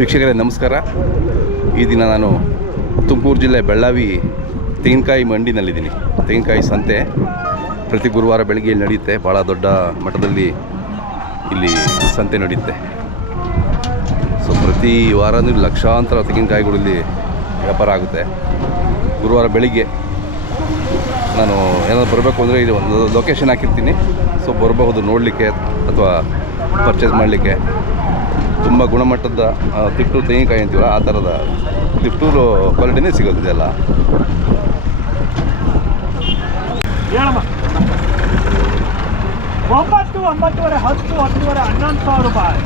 ವೀಕ್ಷಕರೇ ನಮಸ್ಕಾರ. ಈ ದಿನ ನಾನು ತುಮಕೂರು ಜಿಲ್ಲೆ ಬೆಳ್ಳಾವಿ ತೆಂಗಿನಕಾಯಿ ಮಂಡಿನಲ್ಲಿದ್ದೀನಿ. ತೆಂಗಿನಕಾಯಿ ಸಂತೆ ಪ್ರತಿ ಗುರುವಾರ ಬೆಳಗ್ಗೆ ಇಲ್ಲಿ ನಡೆಯುತ್ತೆ. ಭಾಳ ದೊಡ್ಡ ಮಟ್ಟದಲ್ಲಿ ಇಲ್ಲಿ ಸಂತೆ ನಡೆಯುತ್ತೆ. ಸೊ ಪ್ರತಿ ವಾರನೂ ಲಕ್ಷಾಂತರ ತೆಂಗಿನಕಾಯಿಗಳು ಇಲ್ಲಿ ವ್ಯಾಪಾರ ಆಗುತ್ತೆ. ಗುರುವಾರ ಬೆಳಿಗ್ಗೆ ನಾನು ಏನಾದರೂ ಬರಬೇಕು ಅಂದರೆ ಇಲ್ಲಿ ಒಂದು ಲೊಕೇಶನ್ ಹಾಕಿರ್ತೀನಿ. ಸೊ ಬರಬಹುದು ನೋಡಲಿಕ್ಕೆ ಅಥವಾ ಪರ್ಚೇಸ್ ಮಾಡಲಿಕ್ಕೆ. ತುಂಬ ಗುಣಮಟ್ಟದ ತಿಪ್ಟೂರು ತೆಂಗಿನಕಾಯಿ ಅಂತೀವಲ್ಲ ಆ ಥರದ ತಿಪ್ಟೂರು ಕ್ವಾಲಿಟಿನೇ ಸಿಗೋದಿದೆಲ್ಲ. ಒಂಬತ್ತು 9,500 10,000 11,000 ರೂಪಾಯಿ,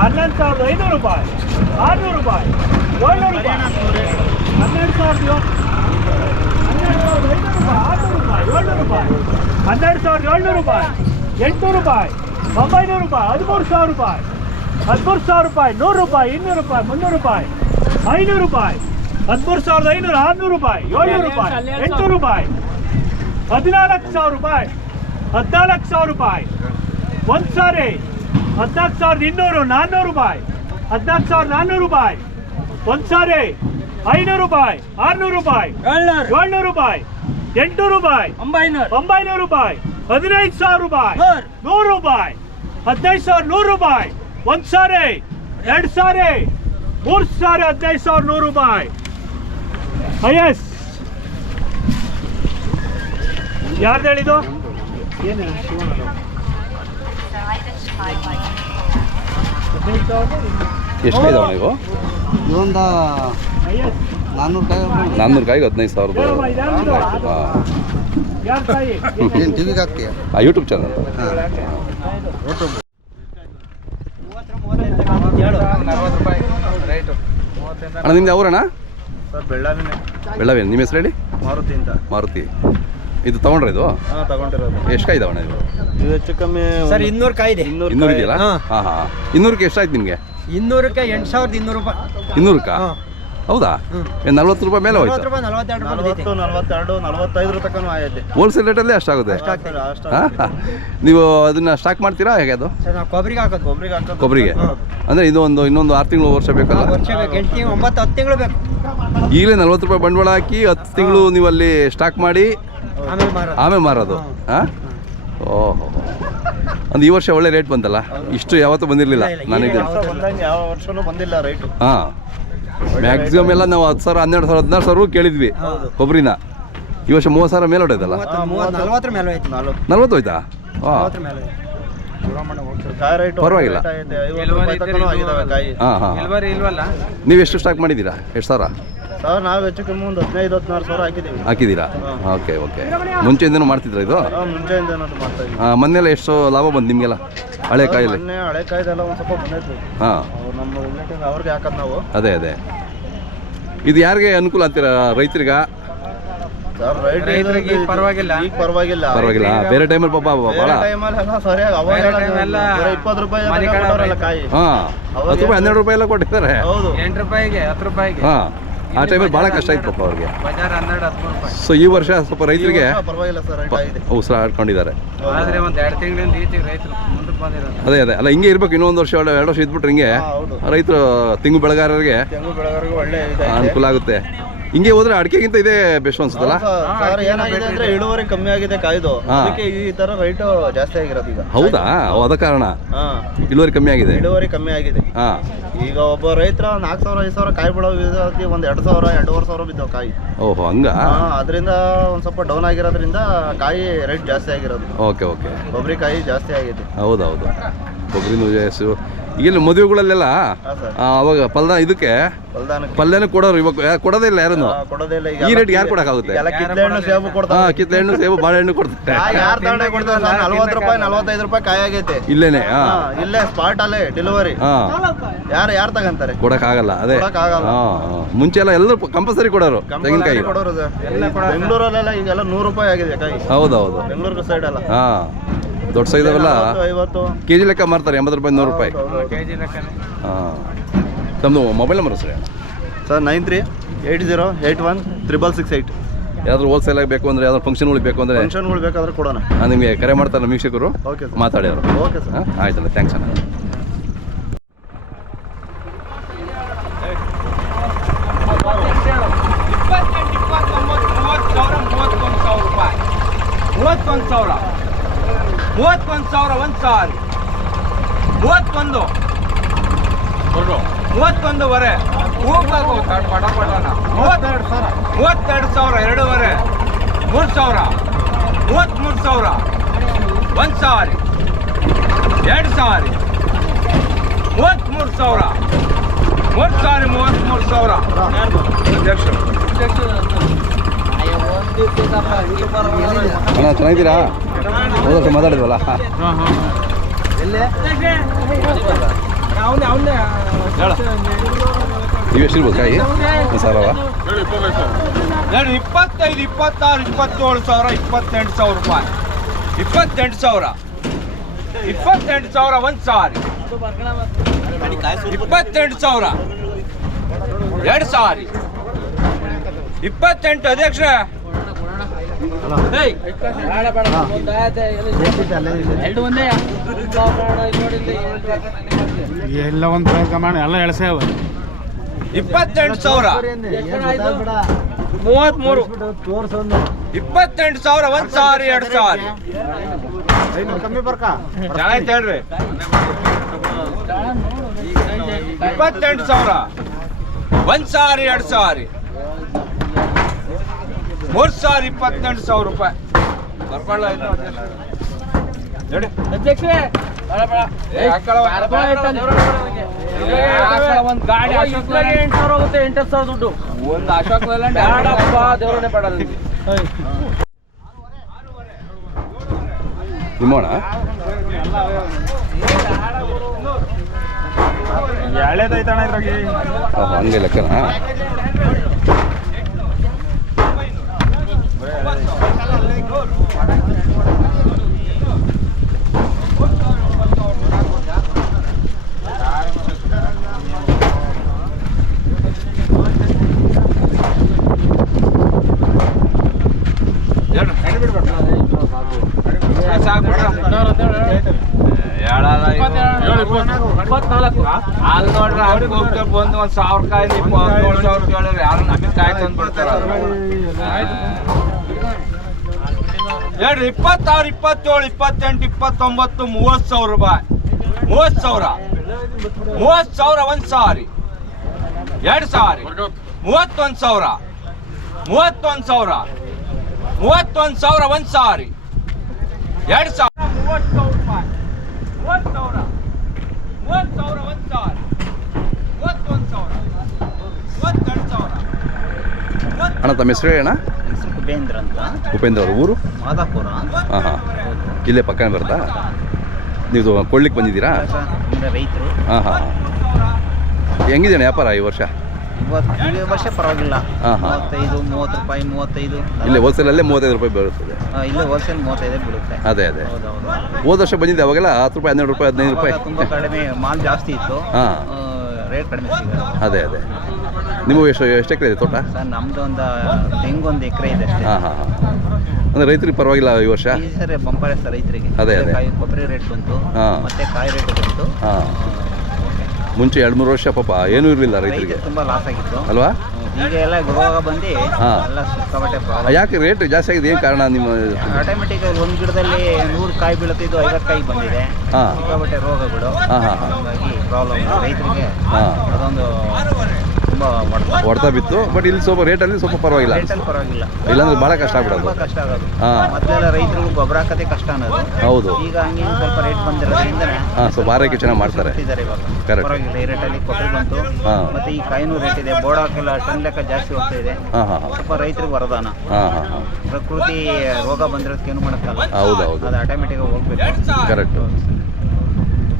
11,500 ರೂಪಾಯಿ, 600 ರೂಪಾಯಿ, 700 ರೂಪಾಯಿ, 12,000, 12,500 ರೂಪಾಯಿ, 600 ರೂಪಾಯಿ, 700 ರೂಪಾಯಿ, 12,700 ರೂಪಾಯಿ, 800 ರೂಪಾಯಿ, 900 ರೂಪಾಯಿ, 13,000 ರೂಪಾಯಿ, 13,000 ರೂಪಾಯಿ, 100 ರೂಪಾಯಿ, 200 ರೂಪಾಯಿ, 300 ರೂಪಾಯಿ, 500 ರೂಪಾಯಿ, 13,500, 600 ರೂಪಾಯಿ, 700 ರೂಪಾಯಿ, 800 ರೂಪಾಯಿ, 14,000 ರೂಪಾಯಿ, 14,000 ರೂಪಾಯಿ, 1,000, 14,200, 400 ರೂಪಾಯಿ, 14,400 ರೂಪಾಯಿ, 1,000, 500 ರೂಪಾಯಿ, 600 ರೂಪಾಯಿ, 700 ರೂಪಾಯಿ, 800 ರೂಪಾಯಿ, 900 ರೂಪಾಯಿ, 15,000 ರೂಪಾಯಿ, 100 ರೂಪಾಯಿ, 15,100 ರೂಪಾಯಿ, 1,000, 2,000, 3,000, 15,100 ರೂಪಾಯಿ. ಎಸ್ ಯಾರ್ದು ಹೇಳಿದ್ದು? ಎಷ್ಟು ಇದಾವೆ ನೀವು? ಇದೊಂದು 400 ಕಾಯಿಗೆ 15,000 ರೂಪಾಯಿ. ಏನು ಟಿವಿಗೆ ಹಾಕ್ತೀಯ? YouTube channel. ಯೂಟ್ಯೂಬ್. ಅಣ್ಣ ನಿಮ್ದು ಯಾವೂರಣ್ಣ? ಸರ್ ಬೆಳ್ಳಾವಿನೇ. ಬೆಳ್ಳಾವಿ. ನಿಮ್ಮ ಹೆಸರು ಹೇಳಿ? ಮಾರುತಿ ಅಂತ. ಮಾರುತಿ. ಇದು ತೊಗೊಂಡ್ರೆ ಇದು? ಹಾಂ ತಗೊಂಡಿರೋದು. ಎಷ್ಟು ಕಾಯಿ ಇದಾವಣ್ಣ ಇದು? ಇದು ಹೆಚ್ಚು ಕಮ್ಮಿ ಸರ್ 200 ಕಾಯಿ ಇದೆ. 200 ಇದೆಯಲ್ಲ? ಹಾಂ ಹಾಂ. 200ಕ್ಕೆ ಎಷ್ಟಾಯ್ತು ನಿಮಗೆ? 200ಕ್ಕೆ 8,200 ರೂಪಾಯಿ. 200ಕ್ಕಾ? ಹೌದಾ? ಏನು 40 ರೂಪಾಯಿ ಮೇಲೆ ಹೋಯ್ತು? 42, 45 ತನಕ ಆಯ್ತು. ಹೋಲ್ಸೇಲ್ ರೇಟಲ್ಲೇ ಅಷ್ಟಾಗುತ್ತೆ? ಹಾಂ. ನೀವು ಅದನ್ನು ಸ್ಟಾಕ್ ಮಾಡ್ತೀರಾ ಹೇಗೆ ಅದು? ಸರ್ ನಾವು ಕೊಬ್ಬರಿಗೆ ಹಾಕೋದು. ಕೊಬ್ಬರಿಗೆ ಅಂದರೆ ಇನ್ನೊಂದು 6 ತಿಂಗಳು ವರ್ಷ ಬೇಕಲ್ಲ? ವರ್ಷ ಬೇಕು, 8 ತಿಂಗಳು, 9-10 ತಿಂಗಳು ಬೇಕು. ಈಗಲೇ 40 ರೂಪಾಯಿ ಬಂಡವಾಳ ಹಾಕಿ 10 ತಿಂಗಳು ನೀವು ಅಲ್ಲಿ ಸ್ಟಾಕ್ ಮಾಡಿ ಆಮೇಲೆ ಮಾರೋದು? ಹಾಂ. ಓಹೋ. ಒಂದು ಈ ವರ್ಷ ಒಳ್ಳೆ ರೇಟ್ ಬಂತಲ್ಲ? ಇಷ್ಟು ಯಾವತ್ತೂ ಬಂದಿರಲಿಲ್ಲ ನನಗೆ. ಯಾವ ವರ್ಷನೂ ಬಂದಿಲ್ಲ ರೈಟು. ಹಾಂ. ಮ್ಯಾಕ್ಸಿಮಮ್ ಎಲ್ಲ ನಾವು 10,000, 12,000, 16,000 ಕೇಳಿದ್ವಿ ಕೊಬ್ಬರಿನ. ಈ ವರ್ಷ 30,000 ಮೇಲೆ ಹೊಡೆದಲ್ಲ? 40 ಮೇಲೆ ಹೋಯ್ತು. 40 ಹೋಯ್ತಾ? ಹಾಂ. ಪರವಾಗಿಲ್ಲ. ಹಾಂ ಹಾಂ. ನೀವೆಷ್ಟು ಸ್ಟಾಕ್ ಮಾಡಿದ್ದೀರಾ? ಎಷ್ಟು ಸಾವಿರ? ಸರ್ ನಾವು ಹೆಚ್ಚು ಕಮ್ಮಿ ಒಂದು 15-16 ಸಾವಿರ ಹಾಕಿದ್ದೀರಾ? Okay okay. ಮುಂಚೆಯಿಂದನೂ ಮಾಡ್ತಿದ್ರ ಇದು? ಮುಂಚೆಯಿಂದ ಮಾಡ್ತಾ ಇದ್ದೀವಿ. ಮೊನ್ನೆಲ್ಲ ಎಷ್ಟು ಲಾಭ ಬಂತು ನಿಮಗೆಲ್ಲ ಹಳೆ ಕಾಯಲ್ಲಿ? ಹಳೆ ಕಾಯ್ದೆಲ್ಲ ಒಂದು ಸ್ವಲ್ಪ ಬಂದೈತೆ. ಹಾಂ. ನಮ್ಮ ರಿಲೇಟಿವ್ ಅವ್ರಿಗೆ ಹಾಕೋದು ನಾವು. ಅದೇ ಇದು ಯಾರಿಗೆ ಅನುಕೂಲ ಅಂತೀರಾ? ರೈತರಿಗ? ರೈತರಿಗೆ ಪರವಾಗಿಲ್ಲ. ಈಗ ಪರವಾಗಿಲ್ಲ. ಬೇರೆ ಟೈಮಲ್ಲಿ ಪಾಪ ಭಾಳ ಸರಿಯಾಗಿ ಅವಾಗ 20 ರೂಪಾಯಿ ಕಾಯಿ. ಹಾಂ. 10 ರೂಪಾಯಿ 12 ರೂಪಾಯಿ ಎಲ್ಲ ಕೊಟ್ಟಿದ್ದಾರೆ. ಹೌದು. 8 ರೂಪಾಯಿಗೆ 10 ರೂಪಾಯಿಗೆ. ಹಾಂ. ಆ ಟೈಮಲ್ಲಿ ಭಾಳ ಕಷ್ಟ ಆಯ್ತು ಪಾಪ ಅವ್ರಿಗೆ. ಬಜಾರ್ 12-13 ರೂಪಾಯಿ. ಸೊ ಈ ವರ್ಷ ಸ್ವಲ್ಪ ರೈತರಿಗೆ ಪರವಾಗಿಲ್ಲ ಸರ್, ರೈಟ್ ಆಗಿದೆ. ಉಸಿರು ಆಡ್ಕೊಂಡಿದ್ದಾರೆ. ಆದರೆ ಒಂದು 2 ತಿಂಗಳಿಂದ ಈಚೆಗೆ ರೈತರು ಮುಂದಕ್ಕೆ ಬಂದಿರೋದು. ಅದೇ ಅಲ್ಲ ಹಿಂಗೆ ಇರ್ಬೇಕು. ಇನ್ನೊಂದು ವರ್ಷ 2 ವರ್ಷ ಇದ್ಬಿಟ್ರೆ ಹಿಂಗೆ ರೈತರು ತೆಂಗು ಬೆಳೆಗಾರರಿಗೆ ಒಳ್ಳೆ ಅನುಕೂಲ ಆಗುತ್ತೆ. ಹಿಂಗೆ ಹೋದ್ರೆ ಅಡಿಕೆಗಿಂತ ಇದೇ ಬೆಸ್ಟ್ ಅನ್ಸುತ್ತಲ್ಲ? ಏನಾಗಿದೆ ಅಂದ್ರೆ ಇಳುವರಿ ಕಮ್ಮಿ ಆಗಿದೆ ಕಾಯ್ದು, ಅದಕ್ಕೆ ಈ ತರ ರೈಟ್ ಜಾಸ್ತಿ ಆಗಿರೋದು ಈಗ. ಹೌದಾ? ಅದ ಕಾರಣ ಇಳುವರಿ ಕಮ್ಮಿ ಆಗಿದೆ. ಇಳುವರಿ ಕಮ್ಮಿ ಆಗಿದೆ. ಈಗ ಒಬ್ಬ ರೈತರ 4,000-5,000 ಕಾಯಿ ಬಿಡೋ ಒಂದು 2,000-2,500 ಬಿದ್ದವು ಕಾಯಿ. ಓಹೋ ಹಂಗ? ಅದರಿಂದ ಒಂದ್ ಸ್ವಲ್ಪ ಡೌನ್ ಆಗಿರೋದ್ರಿಂದ ಕಾಯಿ ರೇಟ್ ಜಾಸ್ತಿ ಆಗಿರೋದು. Okay okay. ಕೊಬ್ಬರಿ ಕಾಯಿ ಜಾಸ್ತಿ ಆಗಿದೆ. ಹೌದೌದು. ಕೊಬ್ಬರಿನೂ ಈಗೆಲ್ಲ ಮದುವೆಗಳಲ್ಲೆಲ್ಲ ಅವಾಗ ಇದಕ್ಕೆ ಪಲ್ಯನೂ ಕೊಡೋರು. ಇವಾಗ ಕೊಡೋದೇ ಇಲ್ಲ ಯಾರನ್ನು. ಈ ರೇಟ್ ಯಾರು ಕೊಡಕ್ಕಾಗುತ್ತೆ? ಕಿತ್ಲೆ ಹಣ್ಣು, ಸೇಬು, ಬಾಳೆಹಣ್ಣು ಕೊಡ್ತಾರೆ. 40 ರೂಪಾಯಿ 45 ರೂಪಾಯಿ ಕಾಯಿ ಆಗೈತೆ ಇಲ್ಲೇನೆ. ಇಲ್ಲೇ ಸ್ಪಾಟ್ ಅಲ್ಲೇ ಡೆಲಿವರಿ. ಯಾರು ತಗಂತಾರೆ? ಕೊಡಕ್ಕಾಗಲ್ಲ. ಅದೇ ಮುಂಚೆ ಎಲ್ಲ ಎಲ್ಲರೂ ಕಂಪಲ್ಸರಿ ಕೊಡೋರು ತೆಂಗಿನಕಾಯಿ. ಬೆಂಗಳೂರಲ್ಲೆಲ್ಲ ಈಗೆಲ್ಲ 100 ರೂಪಾಯಿ ಆಗಿದೆ ಕಾಯಿ. ಹೌದೌದು. ಬೆಂಗಳೂರು ಸೈಡ್ ಅಲ್ಲ. ದೊಡ್ಡ ಸೈಜ್ ಅವೆಲ್ಲ 50 ಕೆಜಿ ಲೆಕ್ಕ ಮಾರ್ತಾರೆ. 80 ರೂಪಾಯಿ 100 ರೂಪಾಯಿ. ಹಾಂ. ತಮ್ಮದು ಮೊಬೈಲ್ ನಂಬರ್ ಸರಿ? ಸರ್ 9380816668. ಯಾವ್ದಾದ್ರು ಹೋಲ್ಸೇಲ್ ಆಗಿ ಬೇಕು ಅಂದರೆ ಯಾವ್ದಾದ್ರು ಫಂಕ್ಷನ್ಗಳು ಬೇಕು ಅಂದರೆ ಬೇಕಾದ್ರೆ ಕೊಡೋಣ. ನಿಮಗೆ ಕರೆ ಮಾಡ್ತಾರೆ ನಮ್ಮ ವೀಕ್ಷಕರು. ಮಾತಾಡಿ ಅವರು. Okay sir. ಆಯ್ತಲ್ಲ, ಥ್ಯಾಂಕ್ಸ್ ಅಣ್ಣ. ಸಾವಿರ 31,000 ಒಂದು ಸಾರಿ 31,000ವರೆ ಹೋಗ್ಬೇಕು ಪಟ ಪಟನ 32,000 ಎರಡೂವರೆ 3,000 33,000 ಒಂದು ಸಾರಿ 2 ಸಾರಿ 33,000 3 ಸಾರಿ 33,000 ಅಧ್ಯಕ್ಷರು ಅಣ್ಣ ಚೆನ್ನಾಗಿದ್ದೀರಾ? ಹೋದ ವರ್ಷ ಮಾತಾಡಿದ್ವಲ್ಲ. ನೀವು ಎಷ್ಟಿರ್ಬೋದು ಕಾಯಿ? 1,000ವ? 25, 26, 27,000 28,000 ರೂಪಾಯಿ 28,000 ಒಂದು ಸಾರಿ 28,000 2 ಸಾರಿ 28 ಅಧ್ಯಕ್ಷರೇ ಎಲ್ಲ ಒಂದು ಪ್ರಯತ್ನ ಮಾಡಿ ಎಲ್ಲ ಎಳಸೇವ 28,000 33 28,000 ಒಂದು ಸಾರಿ 2 ಸಾರಿ ಕಮ್ಮಿ ಬರ್ಕ ಚೆನ್ನಾಯ್ತು ಹೇಳ್ರಿ 28,000 ಒಂದು ಸಾರಿ 2 ಸಾರಿ 3 ಸಾರಿ 28,000 ರೂಪಾಯಿ ಬರ್ಕೊಳ್ಳ ನೋಡಿ ಒಂದು ಗಾಡಿ 8,000 ಹೋಗುತ್ತೆ 8,000 ದುಡ್ಡು ಒಂದು ಅಶೋಕ್ ದೇವರನ್ನೇ ಬೇಡಲ್ಲ ನಿಮ್ಮೋಣ ಎಳೆದೈತಣ ಇದ್ರಾಗಿ ಹಂಗೆ ಲೆಕ್ಕನಾ? ಅಲ್ಲಿ ನೋಡ್ರಿ ಅಲ್ಲಿ ಹೋಗ್ತಾರೆ ಬಂದು 1,000 ಕಾಯಿ 17,000 ಕೇಳಿದ್ರೆ ಯಾರು ನಮಗೆ ಕಾಯಿ ತಂದು ಬಿಡ್ತಾರ ಹೇಳ್ರಿ 26, 27, 28, 29, 30,000 ರೂಪಾಯಿ 30,000 ಒಂದು ಸಾರಿ 2 ಸಾರಿ 31,000 ಒಂದು ಸಾರಿ 2 ಸಾರಿ 30,000 ರೂಪಾಯಿ 30,000 ಒಂದು ಸಾರಿ 31,000 ಅಣ್ಣ ತಮ್ಮ ಹೆಸರು ಅಣ್ಣ? ಕುಬೇಂದ್ರ ಅಂತ ಉಪೇಂದ್ರ ಅವರು ಊರು? ಮಾದಾಪುರ. ಹಾಂ ಇಲ್ಲೇ ಪಕ್ಕನೇ ಬರುತ್ತಾ? ನೀವು ಕೊಳ್ಳಿಕ್ಕೆ ಬಂದಿದ್ದೀರಾ? ರೈತರು. ಹಾಂ ಹೆಂಗಿದೆ ಅಣ್ಣ ವ್ಯಾಪಾರ ಈ ವರ್ಷ? ಈ ವರ್ಷ ಪರವಾಗಿಲ್ಲ. 35, 30 ರೂಪಾಯಿ 35. ಇಲ್ಲೇ ಹೋಲ್ಸೇಲಲ್ಲೇ 35 ರೂಪಾಯಿ ಬರುತ್ತದೆ. ಇಲ್ಲೇ ಹೋಲ್ಸೇಲ್ 35 ಬೀಳುತ್ತೆ. ಅದೇ ಹೋದ ವರ್ಷ ಬಂದಿದ್ದೆ ಅವಾಗೆಲ್ಲ 10 ರೂಪಾಯಿ 12 ರೂಪಾಯಿ 15 ರೂಪಾಯಿ ತುಂಬ ಕಡಿಮೆ ಮಾಲ್ ಜಾಸ್ತಿ ಇತ್ತು. ರೇಟ್ ಕಡಿಮೆ ಸಿಗೋದು. ಅದೇ ನಿಮಗೆ ಎಷ್ಟು ಎಕರೆ ಇದೆ ತೋಟ? ಸರ್ ನಮ್ದು ತೆಂಗೊಂದು ಎಕರೆ ಇದೆ ಅಷ್ಟೇ. ಹಾಂ ಅಂದರೆ ರೈತರಿಗೆ ಪರವಾಗಿಲ್ಲ ಈ ವರ್ಷ? ಈ ಸರಿ ಬಂಪರ್ ಸರ್ ರೈತರಿಗೆ. ಅದೇ ಕೊಬ್ಬರಿ ರೇಟ್ ಬಂತು ಮತ್ತೆ ಕಾಯಿ ರೇಟ್ ಬಂತು. ಮುಂಚೆ 2-3 ವರ್ಷ ಪಾಪ ಏನೂ ಇರಲಿಲ್ಲ ರೈತರಿಗೆ, ತುಂಬ ಲಾಸ್ ಆಗಿತ್ತು ಅಲ್ವಾ? ಈಗ ಎಲ್ಲ ರೋಗ ಬಂದು ಎಲ್ಲ ಸಿಕ್ಕಾಪಟ್ಟೆ ಪ್ರಾಬ್ಲಮ್. ಯಾಕೆ ರೇಟ್ ಜಾಸ್ತಿ ಆಗಿದೆ? ಏನು ಕಾರಣ? ನಿಮ್ಮ ಆಟೋಮೆಟಿಕ್ ಒಂದು ಗಿಡದಲ್ಲಿ 100 ಕಾಯಿ ಬೀಳುತ್ತಿದ್ದು 50 ಕಾಯಿ ಬಂದಿದೆ. ಸಿಕ್ಕಾಪಟ್ಟೆ ರೋಗಗಳು. ಹಾಗಾಗಿ ಪ್ರಾಬ್ಲಮ್ ರೈತರಿಗೆ ಅದೊಂದು ತುಂಬ ಹೊಡ್ತಾ ಬಿತ್ತು. ಬಟ್ ಇಲ್ಲಿ ಸ್ವಲ್ಪ ರೇಟಲ್ಲಿ ಸ್ವಲ್ಪ ಪರವಾಗಿಲ್ಲ. ಪರವಾಗಿಲ್ಲ, ಇಲ್ಲಾಂದ್ರೆ ಭಾಳ ಕಷ್ಟ ಆಗ್ಬಿಡೋದು. ತುಂಬ ಕಷ್ಟ ಆಗೋದು. ಮೊದಲೆಲ್ಲ ರೈತರು ಗೊಬ್ಬರ ಹಾಕೋದೇ ಕಷ್ಟ ಅನ್ನೋದು. ಹೌದು. ಈಗ ಹಂಗೆ ಸ್ವಲ್ಪ ರೇಟ್ ಬಂದಿರೋದ್ರಿಂದ ಸ್ವಲ್ಪ ಆರೈಕೆ ಚೆನ್ನಾಗಿ ಮಾಡ್ತಾರೆ. ಇವಾಗ ಪರವಾಗಿಲ್ಲ. ಈ ರೇಟಲ್ಲಿ ಕೊಬ್ಬರಿ ಬಂತು. ಮತ್ತೆ ಈ ಕಾಯಿನೂ ರೇಟ್ ಇದೆ. ಬೋರ್ಡ್ ಹಾಕೆಲ್ಲ ಟನ್ ಲೆಕ್ಕ ಜಾಸ್ತಿ ಹೋಗ್ತಾ ಇದೆ. ಸ್ವಲ್ಪ ರೈತರಿಗೆ ವರದಾನ. ಪ್ರಕೃತಿ ರೋಗ ಬಂದಿರೋದಕ್ಕೆ ಏನು ಮಾಡೋಕ್ಕಲ್ಲ. ಹೌದು. ಅದು ಆಟೋಮೆಟಿಕ್ ಹೋಗ್ಬೇಕು. ಕರೆಕ್ಟ್.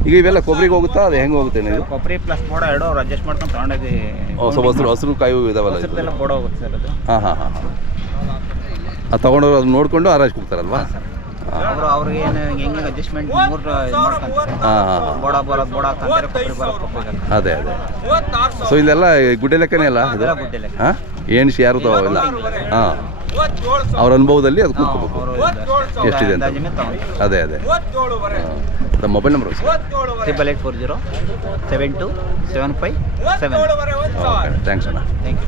ಈಗ ಇವೆಲ್ಲ ಕೊಬ್ಬರಿಗೆ ಹೋಗುತ್ತಾ? ಅದು ಹೆಂಗೆ ಹೋಗುತ್ತೆ? ನೀವು ಕೊಬ್ಬರಿ ಪ್ಲಸ್ ಬೋಡ ಎರಡು ಅವ್ರು ಅಡ್ಜಸ್ಟ್ ಮಾಡ್ಕೊಂಡು ತಗೊಂಡೋಗಿ ಸ್ವಲ್ಪ ಹಸಿರು ಕಾಯಿ ಇದಾವಲ್ಲ, ಬೋಡ ಹೋಗುತ್ತೆ ಸರ್ ಅದು. ಅದು ತೊಗೊಂಡವ್ರು ಅದನ್ನ ನೋಡಿಕೊಂಡು ಆರಾಜ್ ಹೋಗ್ತಾರಲ್ವಾ? ಅವ್ರಿಗೆ ಏನು ಹೆಂಗೆ ಅಡ್ಜಸ್ಟ್ಮೆಂಟ್ ಮೂರು ಇದು ಮಾಡ್ಕೊಂತಾರೆ. ಬೋಡ ಬರೋದು ಬೋಡ ಹಾಕಂತಾರೆ, ಕೊಬ್ಬರಿ ಬರೋದು ಕೊಬ್ಬರಿ. ಅದೇ ಸೊ ಇಲ್ಲೆಲ್ಲ ಗುಡ್ಡೆ ಲೆಕ್ಕನೇ ಅಲ್ಲ ಅದು? ಗುಡ್ಡೆ ಲೆಕ್ಕ. ಎಣ್ಸಿ ಯಾರು ಇಲ್ಲ. ಅವ್ರ ಅನುಭವದಲ್ಲಿ ಅದು ಕೂತ್ಕೋಬೇಕು ಎಷ್ಟಿದೆ ಅಂತ. ಅದೇ ನಮ್ಮ ಮೊಬೈಲ್ ನಂಬರ್ 8840 7275 7. ಥ್ಯಾಂಕ್ಸ್ ಅಣ್ಣ. Thank you.